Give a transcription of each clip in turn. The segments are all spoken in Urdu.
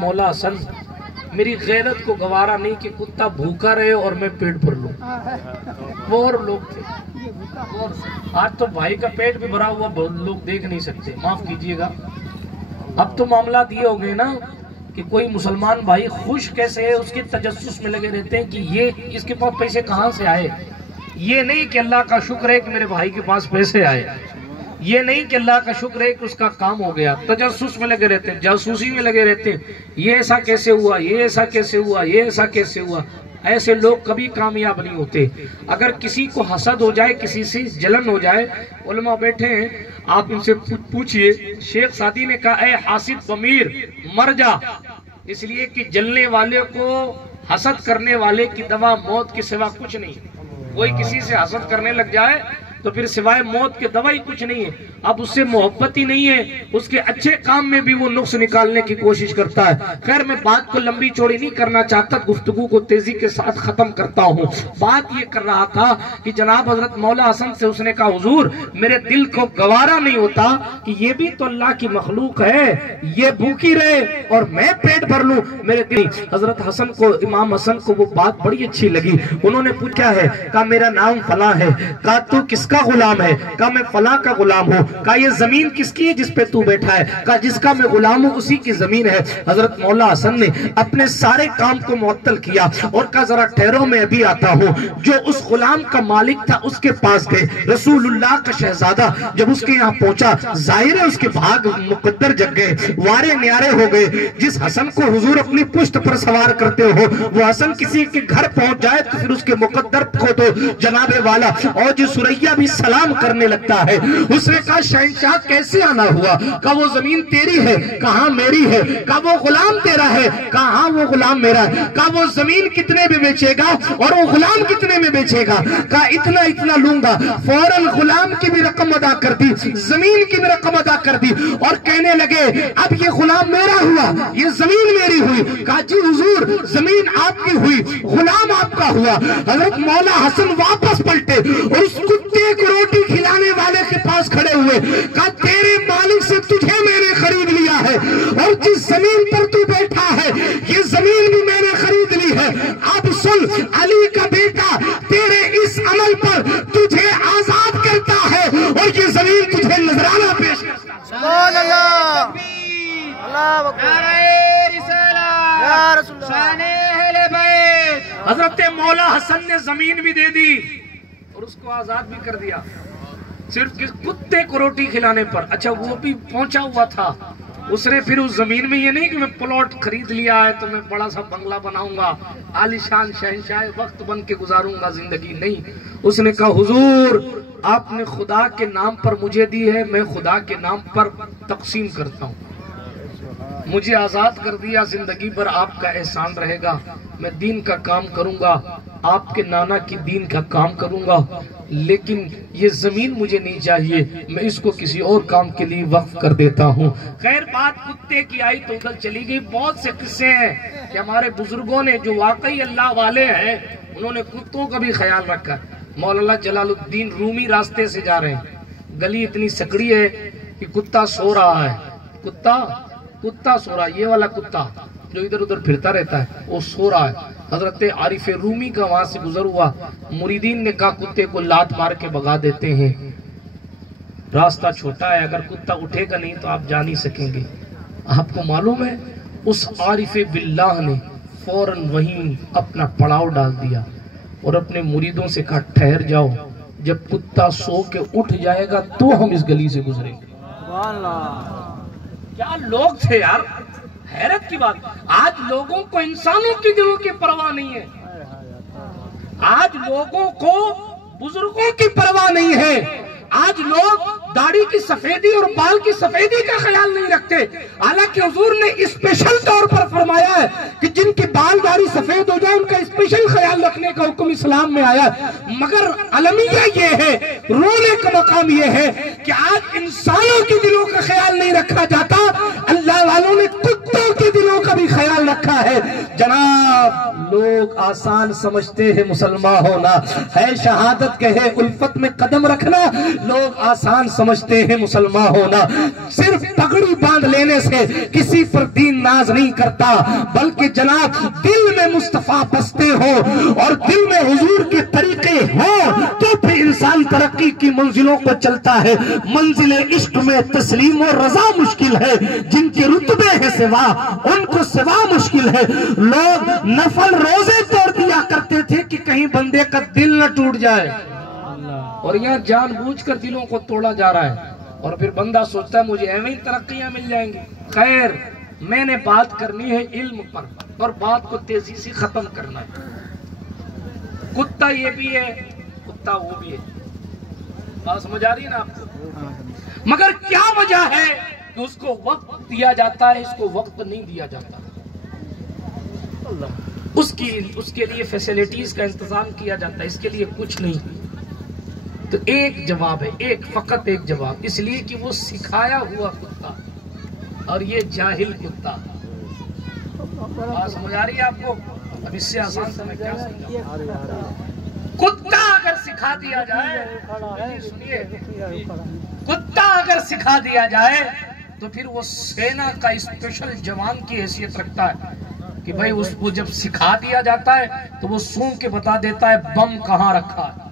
مولا حسن میری غیرت کو گوارا نہیں کہ کتا بھوکا رہے اور میں پیٹ بھر لوں. وہ اور لوگ تھے. آج تو بھائی کا پیٹ بھی بھرا ہوا لوگ دیکھ نہیں سکتے, معاف کیجئے گا. اب تو معاملات یہ ہو گئے نا کہ کوئی مسلمان بھائی خوش کیسے ہے اس کے تجسس میں لگے رہتے ہیں کہ یہ اس کے پاس پیسے کہاں سے آئے. یہ نہیں کہ اللہ کا شکر ہے کہ میرے بھائی کے پاس پیسے آئے, یہ نہیں کہ اللہ کا شکر ہے کہ اس کا کام ہو گیا. تجسس میں لگے رہتے ہیں, جاسوسی میں لگے رہتے ہیں, یہ ایسا کیسے ہوا, یہ ایسا کیسے ہوا, یہ ایسا کیسے ہوا. ایسے لوگ کبھی کامیاب نہیں ہوتے. اگر کسی کو حسد ہو جائے, کسی سے جلن ہو جائے, علماء بیٹھے ہیں, آپ ان سے پوچھئے. شیخ سعدی نے کہا اے حاسد ضمیر مر جا, اس لیے کہ جلنے والے کو حسد کرنے والے کی دوا موت کے سوا کچھ نہیں. کوئی کسی سے حسد کرنے لگ جائے تو پھر سوائے موت کے دوا ہی کچھ نہیں ہے. اب اس سے محبت ہی نہیں ہے, اس کے اچھے کام میں بھی وہ نقص نکالنے کی کوشش کرتا ہے. خیر میں بات کو لمبی چوڑی نہیں کرنا چاہتا, گفتگو کو تیزی کے ساتھ ختم کرتا ہوں. بات یہ کر رہا تھا کہ جناب حضرت مولا حسن سے اس نے کہا حضور میرے دل کو گوارا نہیں ہوتا کہ یہ بھی تو اللہ کی مخلوق ہے, یہ بھوکی رہے اور میں پیٹ بھر لوں. میرے دل حضرت حسن کو, امام حسن کو وہ بات بڑی اچھی لگی. انہوں نے پوچھا ہے, کہا میرا نام فلاں ہے. کہا تو کس کا غلام ہے؟ کہا میں فلاں کا غلام ہوں. کہا یہ زمین کس کی ہے جس پہ تو بیٹھا ہے؟ کہا جس کا میں غلام ہوں اسی کی زمین ہے. حضرت مولا حسن نے اپنے سارے کام کو معطل کیا اور کہا ذرا ٹھہرو میں ابھی آتا ہوں. جو اس غلام کا مالک تھا اس کے پاس گئے. رسول اللہ کا شہزادہ جب اس کے یہاں پہنچا, ظاہر ہے اس کے بھاگ مقدر جگ گئے, وارے نیارے ہو گئے. جس حسن کو حضور اپنی پشت پر سوار کرتے ہو وہ حسن کسی کے گھر پہنچ جائے تو پھر اس کے مقدر کو تو جناب والا. اور جو سریہ بھی سلام کرنے لگتا ہے, اس نے کہا شہنشاہ کیسے آنا ہوا؟ کہا وہ زمین تیری ہے. کہاں میری ہے؟ کہا وہ غلام تیرا ہے. کہا ہاں وہ غلام میرا ہے. کہا وہ زمین کتنے میں بیچے گا اور وہ غلام کتنے میں بیچے گا؟ کہا اتنا اتنا لوں گا. فوراً غلام کی بھی رقم ادا کر دی, زمین کی بھی رقم ادا کر دی اور کہنے لگے اب یہ غلام میرا ہوا, یہ زمین میری ہوئی. کہا جی حضور زمین آپ کی ہوئی, غلام آپ کا ہوا. حضرت مولا حسن واپس پلٹے اور اس کتے کو روٹی کھلانے والے کے پاس کھڑے ہوئے. کہا تیرے مالک سے تجھے میں نے خرید لیا ہے اور جس زمین پر تو بیٹھا ہے یہ زمین بھی میں نے خرید لی ہے. اب سن, علی کا بیٹا تیرے اس عمل پر تجھے آزاد کرتا ہے اور یہ زمین تجھے نذرانہ پیش کرتا ہے. سبحان اللہ, اللہ اکبر, یا رسول اللہ. حضرت مولا حسن نے زمین بھی دے دی اور اس کو آزاد بھی کر دیا صرف کتے کو روٹی کھلانے پر. اچھا وہ بھی پہنچا ہوا تھا, اس نے پھر اس زمین میں یہ نہیں کہ میں پلاٹ خرید لیا ہے تو میں بڑا سا بنگلہ بناؤں گا, عالی شان شہنشاہ وقت بن کے گزاروں گا زندگی. نہیں, اس نے کہا حضور آپ نے خدا کے نام پر مجھے دی ہے, میں خدا کے نام پر تقسیم کرتا ہوں. مجھے آزاد کر دیا, زندگی پر آپ کا احسان رہے گا. میں دین کا کام کروں گا, آپ کے نانا کی دین کا کام کروں گا, لیکن یہ زمین مجھے نہیں چاہیے, میں اس کو کسی اور کام کے لیے وقف کر دیتا ہوں. خیر بات کتے کی آئی تو ادھر چلی گئی. بہت سے قصے ہیں کہ ہمارے بزرگوں نے جو واقعی اللہ والے ہیں انہوں نے کتوں کا بھی خیال رکھا. مولانا جلال الدین رومی راستے سے جا رہے ہیں, گلی اتنی سکڑی ہے کہ کتا سو رہا ہے. کتا سو رہا ہے, یہ والا کتا جو ادھر ادھر پھرتا رہتا ہے وہ سو رہا ہے. حضرت عارف رومی کا وہاں سے گزر ہوا, مریدین نے کہا کتے کو لات مار کے بھگا دیتے ہیں, راستہ چھوٹا ہے, اگر کتا اٹھے گا نہیں تو آپ جا نہیں سکیں گے. آپ کو معلوم ہے اس عارف باللہ نے فوراً وہیں اپنا پڑاؤ ڈال دیا اور اپنے مریدوں سے کہا ٹھہر جاؤ, جب کتا سو کے اٹھ جائے گا تو ہم اس گلی سے گزریں گے. سبحان اللہ, کیا لوگ تھے یار, حیرت کی بات. آج لوگوں کو انسانوں کی دلوں کی پرواہ نہیں ہے, آج لوگوں کو بزرگوں کی پرواہ نہیں ہے. آج لوگ داڑھی کی سفیدی اور بال کی سفیدی کا خیال نہیں رکھتے. حالانکہ حضور نے اسپیشل طور پر فرمایا ہے کہ جن کی بال داڑھی سفید ہو جائے ان کا اسپیشل خیال رکھنے کا حکم اسلام میں آیا ہے. مگر المیہ یہ ہے, رونے کا مقام یہ ہے کہ آج انسانوں کے دلوں کا خیال نہیں رکھا جاتا, اللہ والوں نے کتوں کے دلوں کا بھی خیال رکھا ہے جناب، لوگ آسان سمجھتے ہیں مسلمان ہونا، ہے شہادت کہے الفت میں قدم رکھنا، لوگ آسان سمجھتے ہیں مسلمان ہونا۔ صرف پگڑی باندھ لینے سے کسی پر دین ناز نہیں کرتا، بلکہ جناب دل میں مصطفیٰ بستے ہو اور دل میں حضور کے طریقے ہوں تو پھر انسان ترقی کی منزلوں کو چلتا ہے۔ منزل عشق میں تسلیم و رضا مشکل ہے، جن کے رتبے ہیں سوا ان کو سوا مشکل ہے۔ لوگ نفل روزے توڑ دیا کرتے تھے کہ کہیں بندے کا دل نہ ٹوٹ جائے، اور یہاں جان بوجھ کر دلوں کو توڑا جا رہا ہے، اور پھر بندہ سوچتا ہے مجھے ایویں ترقیاں مل جائیں گی۔ خیر، میں نے بات کرنی ہے علم پر، اور بات کو تیزی سے ختم کرنا ہے۔ کتا یہ بھی ہے، کتا وہ بھی ہے، بات سمجھ آ رہی ہے نا آپ کو؟ مگر کیا وجہ ہے کہ اس کو وقت دیا جاتا ہے، اس کو وقت نہیں دیا جاتا؟ اس کے لیے فیسیلیٹیز کا انتظام کیا جاتا ہے، اس کے لیے کچھ نہیں۔ تو ایک جواب ہے، فقط ایک جواب، اس لیے کہ وہ سکھایا ہوا کتا اور یہ جاہل کتا۔ بات سمجھ آ رہی ہے آپ کو؟ اب اس سے آسان سے میں کیا سمجھاؤں؟ کتا اگر سکھا دیا جائے، سنیے، کتا اگر سکھا دیا جائے تو پھر وہ سینا کا اسپیشل جوان کی حیثیت رکھتا ہے کہ بھائی اس کو جب سکھا دیا جاتا ہے تو وہ سونگ کے بتا دیتا ہے بم کہاں رکھا ہے،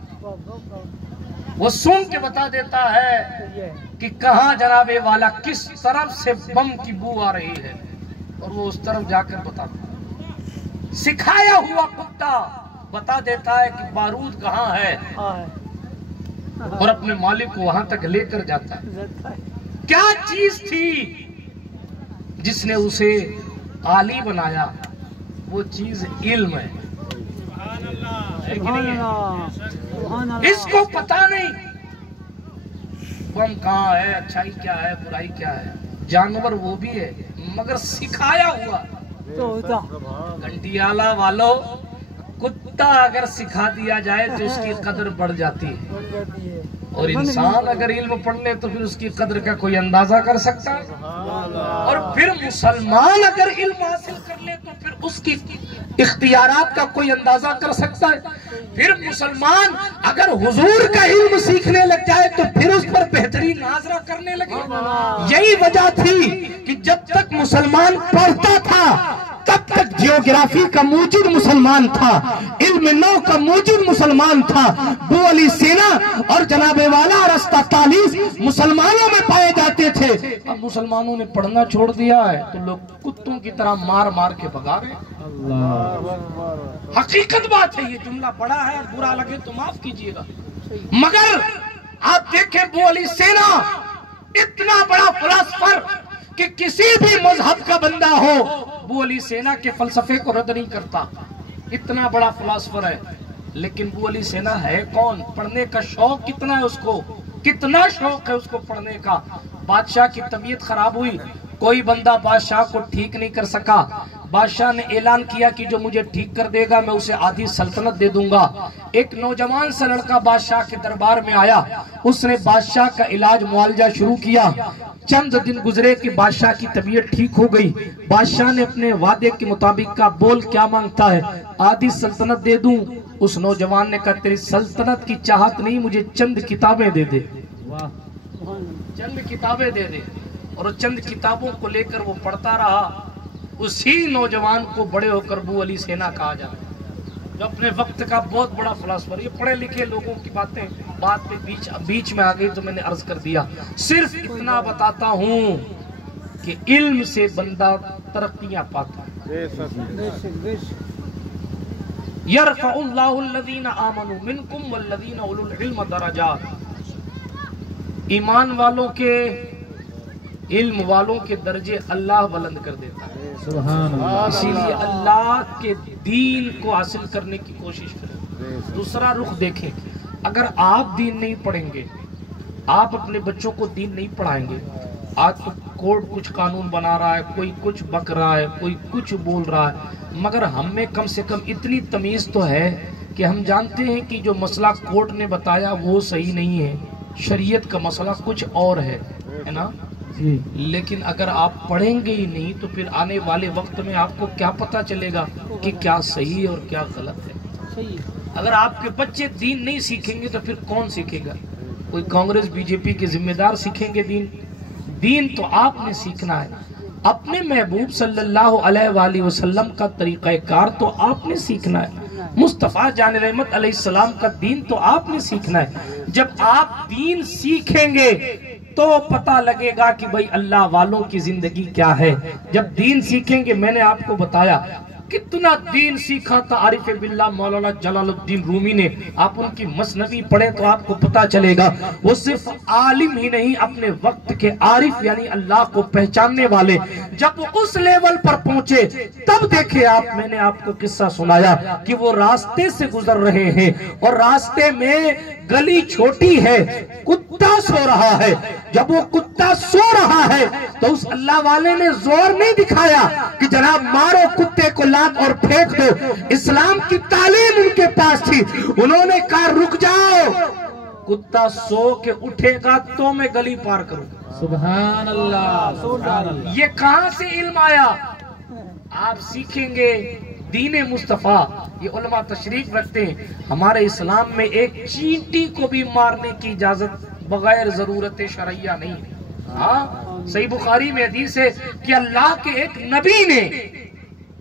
وہ سونگ کے بتا دیتا ہے کہ کہاں جناب والا کس طرف سے بم کی بو آ رہی ہے، اور وہ اس طرف جا کر بتاتا ہے۔ سکھایا ہوا کتا بتا دیتا ہے کہ بارود کہاں ہے اور اپنے مالک کو وہاں تک لے کر جاتا ہے۔ کیا چیز تھی جس نے اسے عالی بنایا؟ وہ چیز علم ہے کہ نہیں ہے؟ اس کو پتا نہیں بم کہاں ہے، اچھائی کیا ہے، برائی کیا ہے۔ جانور وہ بھی ہے مگر سکھایا ہوا۔ گھنٹیالہ والو، کتا اگر سکھا دیا جائے تو اس کی قدر بڑھ جاتی ہے، اور انسان اگر علم پڑھ لے تو پھر اس کی قدر کا کوئی اندازہ کر سکتا ہے۔ اور پھر مسلمان اگر علم حاصل کر لے تو پھر اس کی اختیارات کا کوئی اندازہ کر سکتا ہے۔ پھر مسلمان اگر حضور کا علم سیکھنے لگ جائے تو پھر اس پر بہترین ناظرہ کرنے لگے۔ یہی وجہ تھی کہ جب تک مسلمان پڑھتا تھا تب تک جیوگرافی کا موجد مسلمان تھا، علم نو کا موجد مسلمان تھا۔ بو علی سینا اور جناب والا رستہ تالیس مسلمانوں میں پائے جاتے تھے۔ اب مسلمانوں نے پڑھنا چھوڑ دیا ہے تو لوگ کتوں کی طرح مار مار کے بھگا رہے ہیں۔ حقیقت بات ہے، یہ جملہ بڑا ہے، برا لگے تو معاف کیجئے گا، مگر آپ دیکھیں بو علی سینا اتنا بڑا فلسفر کہ کسی بھی مذہب کا بندہ ہو بو علی سینا کے فلسفے کو رد نہیں کرتا، اتنا بڑا فلسفر ہے۔ لیکن بو علی سینا ہے کون؟ پڑھنے کا شوق کتنا ہے اس کو، کتنا شوق ہے اس کو پڑھنے کا۔ بادشاہ کی طبیعت خراب ہوئی، کوئی بندہ بادشاہ کو ٹھیک نہیں کر سکا۔ بادشاہ نے اعلان کیا کہ جو مجھے ٹھیک کر دے گا میں اسے آدھی سلطنت دے دوں گا۔ ایک نوجوان سا لڑکا بادشاہ کے دربار میں آیا، اس نے بادشاہ کا علاج معالجہ شروع کیا۔ چند دن گزرے کہ بادشاہ کی طبیعت ٹھیک ہو گئی۔ بادشاہ نے اپنے وعدے کے مطابق کہا بول کیا مانگتا ہے؟ آدھی سلطنت دے دوں۔ اس نوجوان نے کہا تیری سلطنت کی چاہت نہیں، مجھے چند کتابیں دے دے، چند کتابیں دے دے۔ اور چند کتابوں کو لے کر وہ پڑھتا رہا۔ اسی نوجوان کو بڑے ہو کر بو علی سینا کہا جاتا ہے، جو اپنے وقت کا بہت بڑا فلسفر۔ یہ پڑھے لکھے لوگوں کی باتیں بات میں بیچ میں آ گئی تو میں نے عرض کر دیا۔ صرف اتنا بتاتا ہوں کہ علم سے بندہ ترقیاں پاتا ہے۔ یرفع اللہ الذین آمنوا منکم والذین اولو العلم درجات۔ ایمان والوں کے، علم والوں کے درجے اللہ بلند کر دیتا ہے۔ اسی لیے اللہ کے دین کو حاصل کرنے کی کوشش کریں۔ دوسرا رخ دیکھیں، اگر آپ دین نہیں پڑھیں گے، آپ اپنے بچوں کو دین نہیں پڑھائیں گے، آج تو کورٹ کچھ قانون بنا رہا ہے، کوئی کچھ بک رہا ہے، کوئی کچھ بول رہا ہے، مگر ہم میں کم سے کم اتنی تمیز تو ہے کہ ہم جانتے ہیں کہ جو مسئلہ کورٹ نے بتایا وہ صحیح نہیں ہے، شریعت کا مسئلہ کچھ اور ہے نا۔ لیکن اگر آپ پڑھیں گے ہی نہیں تو پھر آنے والے وقت میں آپ کو کیا پتا چلے گا کہ کیا صحیح ہے اور کیا غلط ہے؟ اگر آپ کے بچے دین نہیں سیکھیں گے تو پھر کون سیکھے گا؟ کوئی کانگریس بی جے پی کے ذمہ دار سیکھیں گے دین؟ دین تو آپ نے سیکھنا ہے، اپنے محبوب صلی اللہ علیہ وآلہ وسلم کا طریقہ کار تو آپ نے سیکھنا ہے، مصطفیٰ جان رحمت علیہ السلام کا دین تو آپ نے سیکھنا ہے۔ جب آپ دین سیکھیں گے تو پتہ لگے گا کہ بھئی اللہ والوں کی زندگی کیا ہے۔ جب دین سیکھیں گے، میں نے آپ کو بتایا کتنا دین سیکھا تھا عارف باللہ مولانا جلال الدین رومی نے، آپ ان کی مثنوی پڑھیں تو آپ کو پتا چلے گا وہ صرف عالم ہی نہیں، اپنے وقت کے عارف یعنی اللہ کو پہچاننے والے۔ جب وہ اس لیول پر پہنچے تب دیکھے آپ، میں نے آپ کو قصہ سنایا کہ وہ راستے سے گزر رہے ہیں اور راستے میں گلی چھوٹی ہے، کتا سو رہا ہے۔ جب وہ کتا سو رہا ہے تو اس اللہ والے نے زور نہیں دکھایا کہ جناب مارو کتے کو لات اور پھینک دو، اسلام کی تعلیم ان کے پاس تھی، انہوں نے کہا رک جاؤ، کتا سو کے اٹھے گا تو میں گلی پار کروں گا۔ سبحان اللہ، سبحان اللہ۔ یہ کہاں سے علم آیا؟ آپ سیکھیں گے دین مصطفیٰ۔ یہ علماء تشریف رکھتے ہیں ہمارے اسلام میں ایک چینٹی کو بھی مارنے کی اجازت بغیر ضرورت شرعیہ نہیں ہے۔ ہاں صحیح بخاری میں حدیث ہے کہ اللہ کے ایک نبی نے،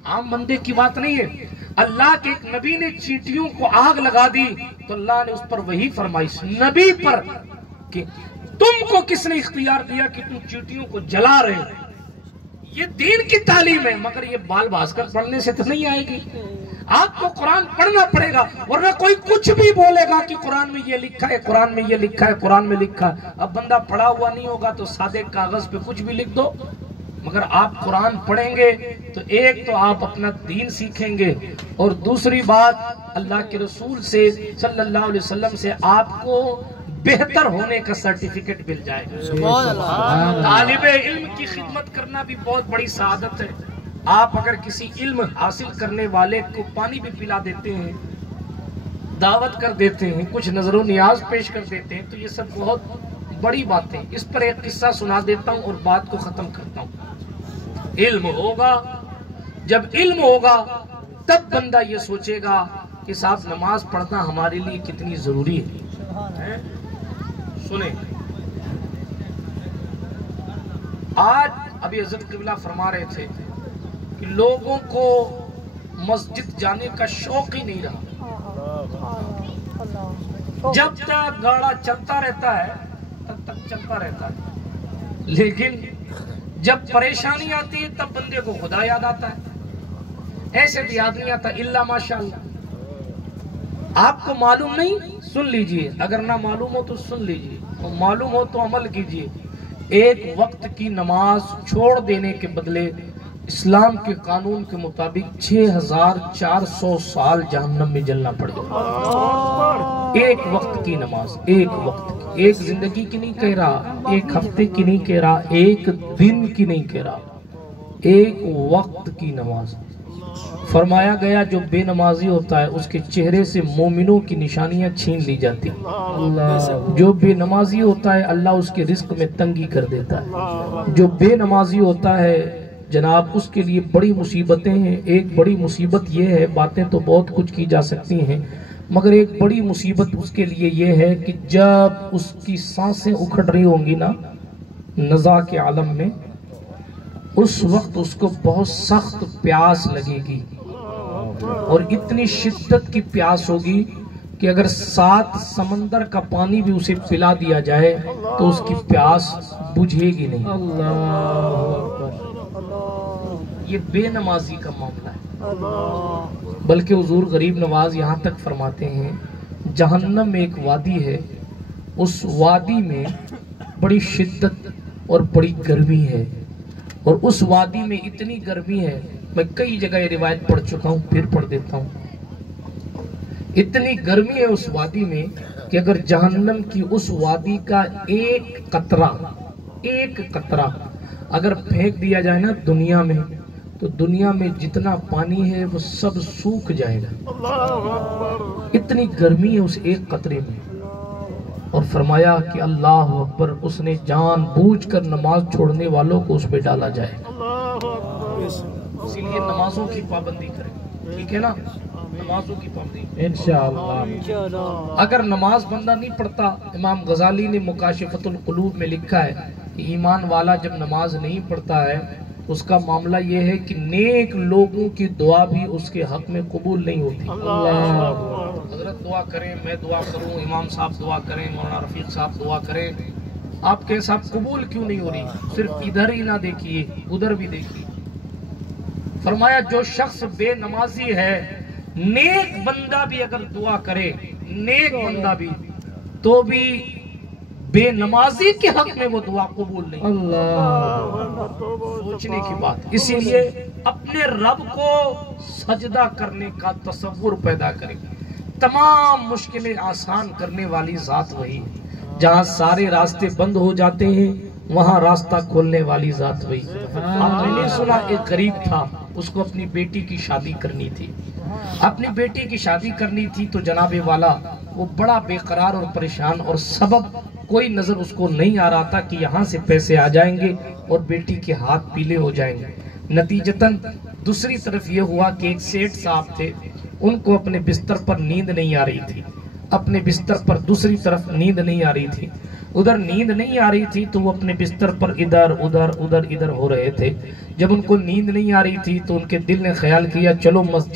عام بندے کی بات نہیں ہے، اللہ کے ایک نبی نے چینٹیوں کو آگ لگا دی تو اللہ نے اس پر وہی فرمائی نبی پر کہ تم کو کس نے اختیار دیا کہ تم چینٹیوں کو جلا رہے ہو؟ یہ دین کی تعلیم ہے، مگر یہ بال بھاسکر پڑھنے سے تو نہیں آئے گی۔ آپ کو قرآن پڑھنا پڑے گا، ورنہ کوئی کچھ بھی بولے گا کہ قرآن میں یہ لکھا ہے، قرآن میں یہ لکھا ہے، قرآن میں لکھا ہے۔ اب بندہ پڑھا ہوا نہیں ہوگا تو سادے کاغذ پہ کچھ بھی لکھ دو، مگر آپ قرآن پڑھیں گے تو ایک تو آپ اپنا دین سیکھیں گے اور دوسری بات اللہ کے رسول سے صلی اللہ علیہ وسلم سے آپ کو بہتر ہونے کا سرٹیفکیٹ مل جائے گا۔ طالب علم کی خدمت کرنا بھی بہت بڑی سعادت ہے۔ آپ اگر کسی علم حاصل کرنے والے کو پانی بھی پلا دیتے ہیں، دعوت کر دیتے ہیں، کچھ نظر و نیاز پیش کر دیتے ہیں تو یہ سب بہت بڑی باتیں۔ اس پر ایک قصہ سنا دیتا ہوں اور بات کو ختم کرتا ہوں۔ علم ہوگا، جب علم ہوگا تب بندہ یہ سوچے گا کہ صاحب نماز پڑھنا ہمارے لیے کتنی ضروری ہے۔ سنیں، آج ابھی حضرت قبلہ فرما رہے تھے کہ لوگوں کو مسجد جانے کا شوق ہی نہیں رہا۔ جب تک گاڑا چلتا رہتا ہے تب تک چلتا رہتا ہے، لیکن جب پریشانی آتی ہے تب بندے کو خدا یاد آتا ہے۔ ایسے بھی آدمی آتا الا ماشاءاللہ۔ آپ کو معلوم نہیں، سن لیجئے، اگر نہ معلوم ہو تو سن لیجئے، اور معلوم ہو تو عمل کیجئے۔ ایک وقت کی نماز چھوڑ دینے کے بدلے اسلام کے قانون کے مطابق 6400 سال جہنم میں جلنا پڑے گا۔ ایک وقت کی نماز، ایک وقت کی، ایک زندگی کی نہیں کہہ رہا، ایک ہفتے کی نہیں کہہ رہا، ایک دن کی نہیں کہہ رہا، ایک وقت کی نماز۔ فرمایا گیا جو بے نمازی ہوتا ہے اس کے چہرے سے مومنوں کی نشانیاں چھین لی جاتی ہیں۔ جو بے نمازی ہوتا ہے اللہ اس کے رزق میں تنگی کر دیتا ہے۔ جو بے نمازی ہوتا ہے جناب اس کے لیے بڑی مصیبتیں ہیں۔ ایک بڑی مصیبت یہ ہے، باتیں تو بہت کچھ کی جا سکتی ہیں مگر ایک بڑی مصیبت اس کے لیے یہ ہے کہ جب اس کی سانسیں اکھڑ رہی ہوں گی نا نزا کے عالم میں، اس وقت اس کو بہت سخت پیاس لگے گی اور اتنی شدت کی پیاس ہوگی کہ اگر 7 سمندر کا پانی بھی اسے پلا دیا جائے تو اس کی پیاس بجھے گی نہیں۔ یہ بے نمازی کا معاملہ ہے۔ بلکہ حضور غریب نواز یہاں تک فرماتے ہیں جہنم میں ایک وادی ہے، اس وادی میں بڑی شدت اور بڑی گرمی ہے، اور اس وادی میں اتنی گرمی ہے، میں کئی جگہ یہ روایت پڑھ چکا ہوں، پھر پڑھ دیتا ہوں۔ اتنی گرمی ہے اس وادی میں کہ اگر جہنم کی اس وادی کا ایک قطرہ اگر پھینک دیا جائے نا دنیا میں تو دنیا میں جتنا پانی ہے وہ سب سوکھ جائے گا۔ اتنی گرمی ہے اس ایک قطرے میں، اور فرمایا کہ اللہ اکبر، اس نے جان بوجھ کر نماز چھوڑنے والوں کو اس پہ ڈالا جائے۔ اسی لیے نمازوں کی پابندی کریں، ٹھیک ہے نا؟ نمازوں کی پابندی انشاءاللہ۔ اگر نماز بندہ نہیں پڑھتا، امام غزالی نے مکاشفۃ القلوب میں لکھا ہے کہ ایمان والا جب نماز نہیں پڑھتا ہے اس کا معاملہ یہ ہے کہ نیک لوگوں کی دعا بھی اس کے حق میں قبول نہیں ہوتی۔ حضرت دعا کریں، میں دعا کروں، امام صاحب دعا کریں، مولانا رفیق صاحب دعا کریں، آپ کے ساتھ قبول کیوں نہیں ہو رہی؟ صرف ادھر ہی نہ دیکھیے، ادھر بھی دیکھیے۔ فرمایا جو شخص بے نمازی ہے، نیک بندہ بھی اگر دعا کرے، نیک بندہ بھی، تو بھی بے نمازی کے حق میں وہ دعا قبول نہیں۔ اللہ، سوچنے کی بات۔ اسی لیے اپنے رب کو سجدہ کرنے کا تصور پیدا کریں۔ تمام مشکلیں آسان کرنے والی ذات وہی ہے۔ جہاں سارے راستے بند ہو جاتے ہیں وہاں راستہ کھولنے والی ذات وہی۔ آپ نے نہیں سنا ایک غریب تھا، اس کو اپنی بیٹی کی شادی کرنی تھی، اپنی بیٹی کی شادی کرنی تھی تو جناب والا وہ بڑا بے قرار اور پریشان، اور سبب کوئی نظر اس کو نہیں آ رہا تھا کہ یہاں سے پیسے آ جائیں گے اور بیٹی کے ہاتھ پیلے ہو جائیں گے۔ نتیجتاً دوسری طرف یہ ہوا کہ ایک سیٹھ صاحب تھے، ان کو اپنے بستر پر نیند نہیں آ رہی تھی، اپنے بستر پر دوسری طرف نیند نہیں آ رہی تھی، ادھر نیند نہیں آ رہی تھی تو وہ اپنے بستر پر ادھر ادھر ہو رہے تھے۔ جب ان کو نیند نہیں آ رہی تھی تو ان کے دل نے خیال کیا چلو مسجد